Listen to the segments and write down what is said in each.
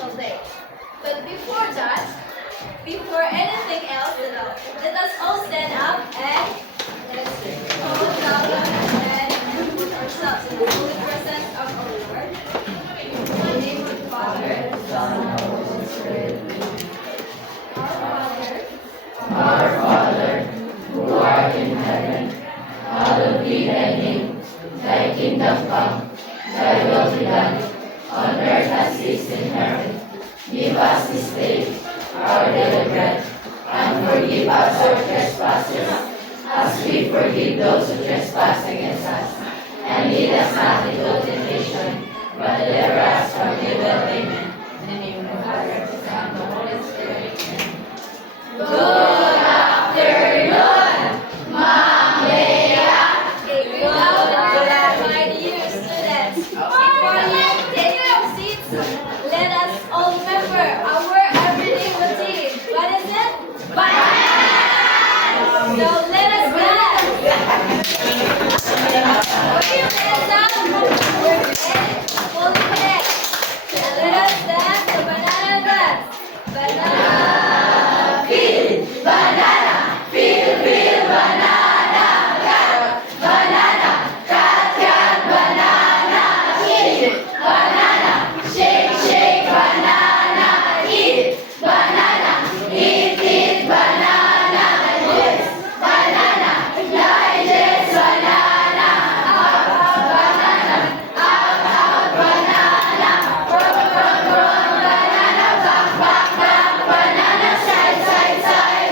special day. But before that, before anything else, let us all stand up and let's hold down and put ourselves in the holy presence of our Lord. In the name of the Father, Son, and Holy Spirit. Our Father, who art in heaven, hallowed be thy name. Thy kingdom come, thy will be done, on earth as it is in heaven. Give us this day our daily bread, and forgive us our trespasses, as we forgive those who trespass against us. And lead us not into temptation, but deliver us from evil. Amen. In the name of the Father, the Son, and the Holy Spirit. Amen. Good afternoon, Ma'am Leia. Good afternoon, my dear students. Before you take your seats, let us all remember our everyday routine. What is it? Dance! So let us dance. Put your hands up. We're ready. Hold your head. And let us dance the banana dance. Banana. Banana, feel, banana, cat, banana, eat, banana, shake, banana, eat, banana, eat, banana, yes, banana, digest, banana, out, banana, run, banana, back, banana, side,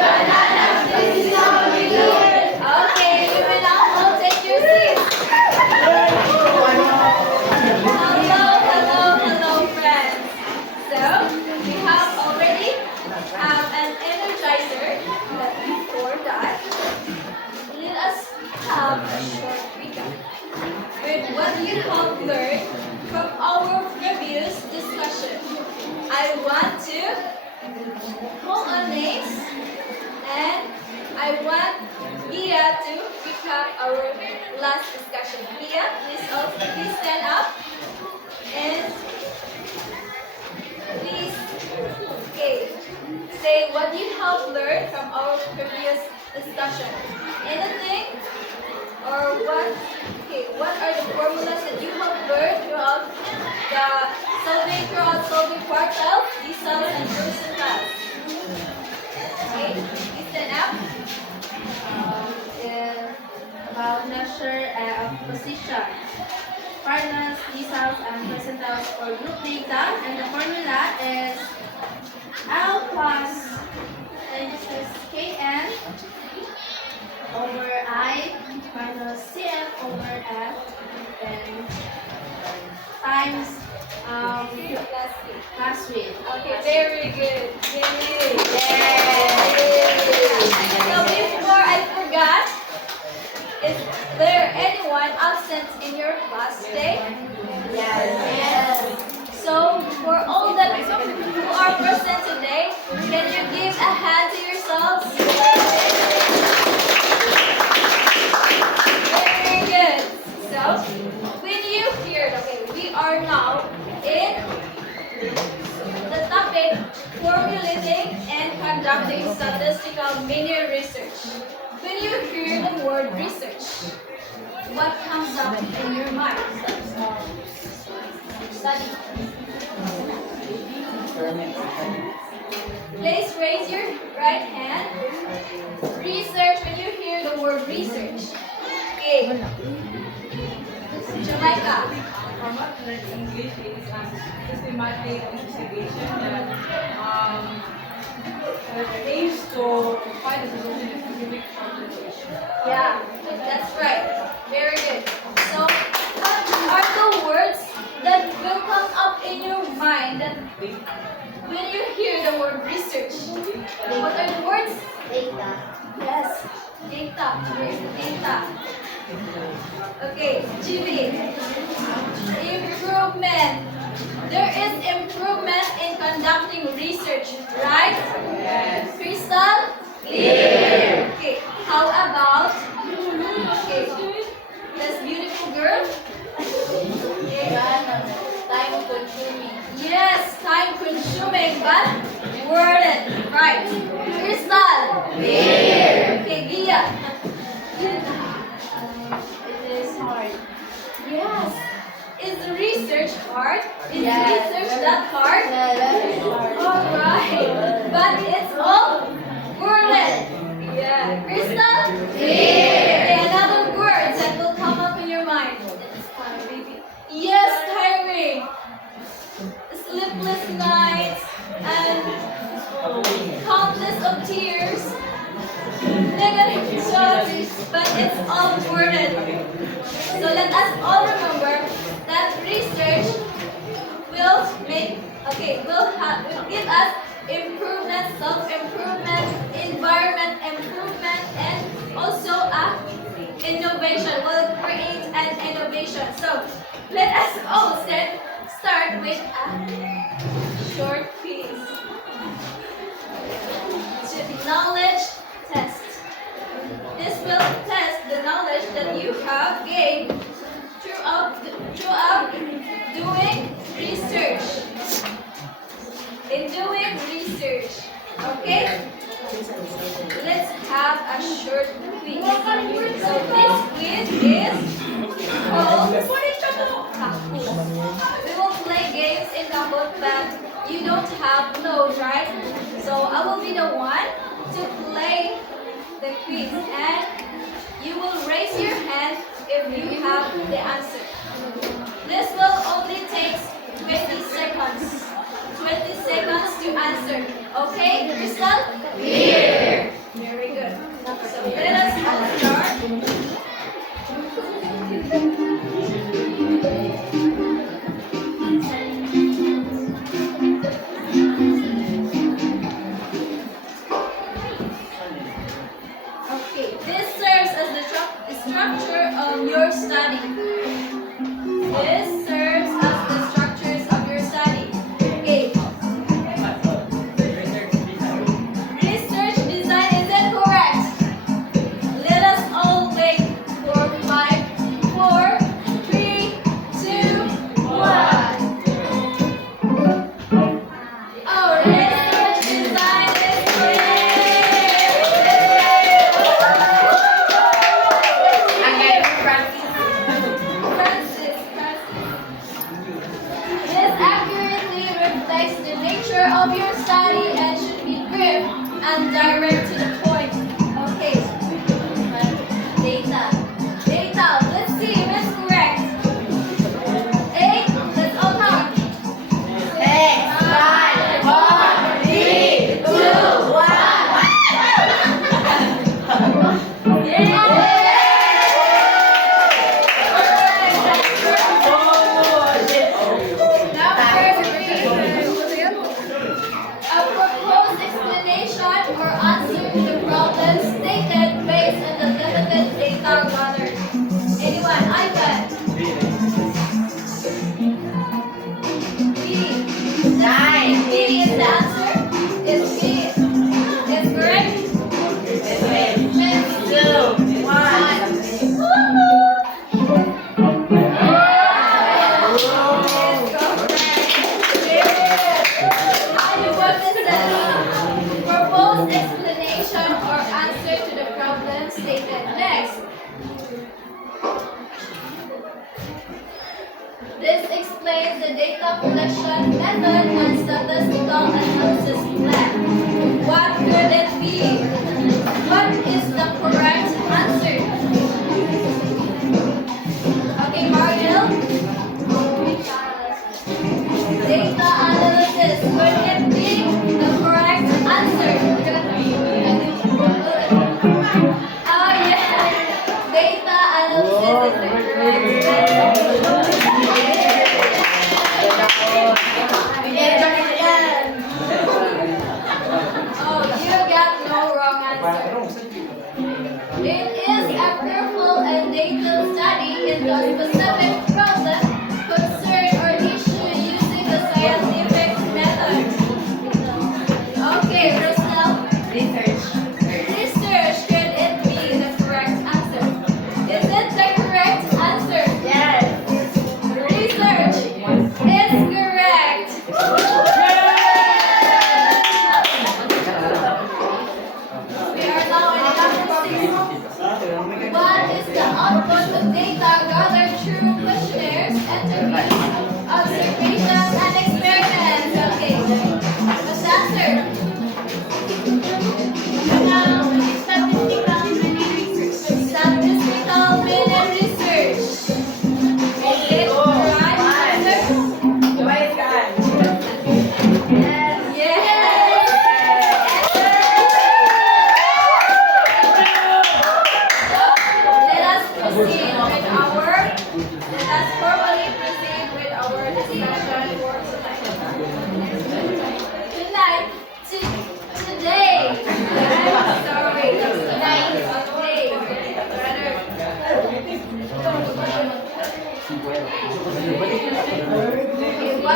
banana, this is how we do it. Okay, you may now all take your seats. Hello, friends. So, we have already an energizer, but before that, let us have a short recap with what you have learned from our previous discussion. I want to call on names, and I want Gia to recap our last discussion. Gia, please stand up and please, okay, say what you have learned from our previous discussion. Anything or what are the formulas that you have learned throughout solving quartiles, decimals, and percentiles? Okay, please stand up. About measure of position, cardinals, decimals, and percentiles for group data, and the formula is L plus Kn over I minus Cf over F, and times plus width. Okay, very good. Yay! Yay! So before I forgot, is there anyone absent in your class today? Yes. So for all that who are present today, can you give a hand to yourselves? Very good. So when you hear, okay, we are now in the topic formulating and conducting statistical mini research. When you hear the word research, what comes up in your mind? Study. Please raise your right hand. Research, when you hear the word research. Okay. Jamaica. From what I learned English is systematic investigation that aims to find a solution to specific problem. Yeah, that's right. Very good. So, what are the words that will come up in your mind that when you hear the word research? What are the words? Data. Yes, data. Where's the data? Okay, GB. Improvement. There is improvement in conducting research, right? Yes. Crystal? Clear. Okay, how about, okay, this beautiful girl? Okay. Time consuming. Yes, time consuming. assuming but worded. Right. Crystal. Here. Okay, Gia. It is hard. Yes. Is research hard? Is Yes. research that hard? Yeah, that is hard. Alright. But it's all worded. Yeah. Crystal? Okay, another word that will come up in your mind. Yes, tiring. Sleepless nights and countless of tears. Negative thoughts, but it's all worded. So let us all remember that research will give us improvement, self-improvement, environment improvement, and also innovation. Will create an innovation. So let us all start with a short piece. Knowledge test. This will test the knowledge that you have gained throughout doing research. In doing research. Okay? Let's have a short quiz. So this quiz is called Kahoot. We will play games in Kahoot, but you don't have notes, right? So I will be the one to play the quiz, and you will raise your hand if you have the answer. This will only take 20 seconds. 20 seconds to answer. Okay, Crystal? Here. Very good. So let us all start. Okay, this serves as the structure of your study. This serves as the structures of your study. Okay. Research design is incorrect. Let us all wait for 5, 4, 3, 2, 1. Oh, research design is correct. Francis. This accurately reflects the nature of your study and should be clear and direct to the point. Okay. Data. Data. Let's see if it's correct. 8. Let's all count. 6, 5, 4, 3, 2, 1. Yay! A proposed explanation or answer to the problem stated based on the limited data gathered. Anyone? iPad. B. 9. B is the answer. Is B is correct? 2, 1. Proposed explanation or answer to the problem stated. Next. This explains the data collection method and statistical analysis plan. What could it be? What is the correct answer? Okay, Mariel. Data analysis. Could it be the correct answer? Oh yeah. Data analysis is the correct answer. Oh, you got no wrong answer. It is a careful and detailed study into a specific problem, concern, or issue using the scientific method.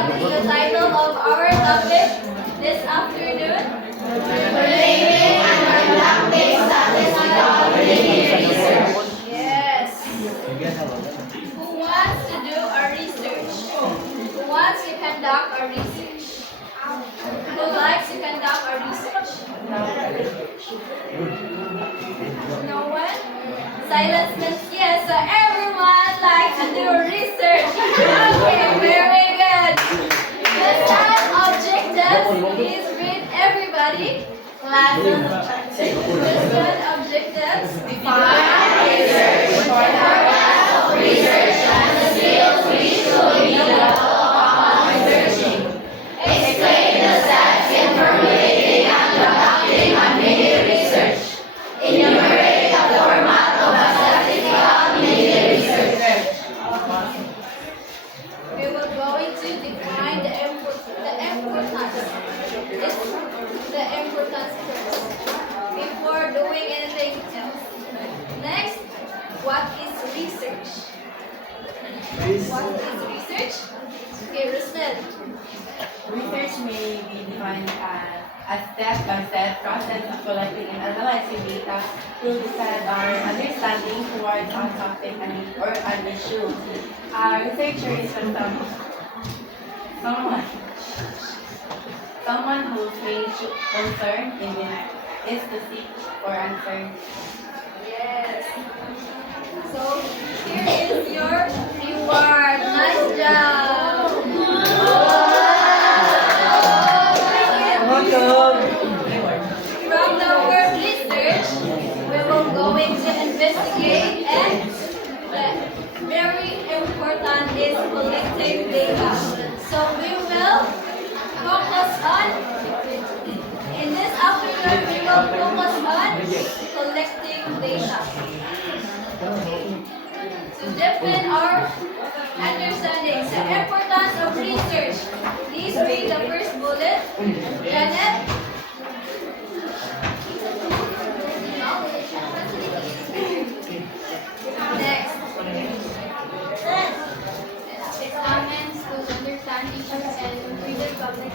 What is the title of our topic this afternoon? Relating and conducting statistical research. Yes. Who wants to do a research? Who wants to conduct a research? Who likes to conduct a research? No one? Silence means yes, so everyone likes to do research. Okay, very good. The set objectives, please read everybody. The set objectives. Define research for the purpose of research and the skills which will be developed upon researching. Explain the steps in formulating and conducting a mini research. Enumerate the format of a statistical mini research. We will going to define the importance. It's the importance first before doing anything else. Next, what is research? What is research? Okay, Rusnel. Research may be defined as a step-by-step process of collecting and analyzing data to decide our understanding towards a topic or an issue. A researcher is someone whose main concern is to seek for answers. Yes. So here is your reward. Nice job. From the word research, we will going to investigate, and the very important is collecting data. So we will focus on, in this afternoon, we will focus on collecting data. To deepen our understanding, the importance of research. Please read the first bullet. Janet. Next. Examines to understand issues and contribute public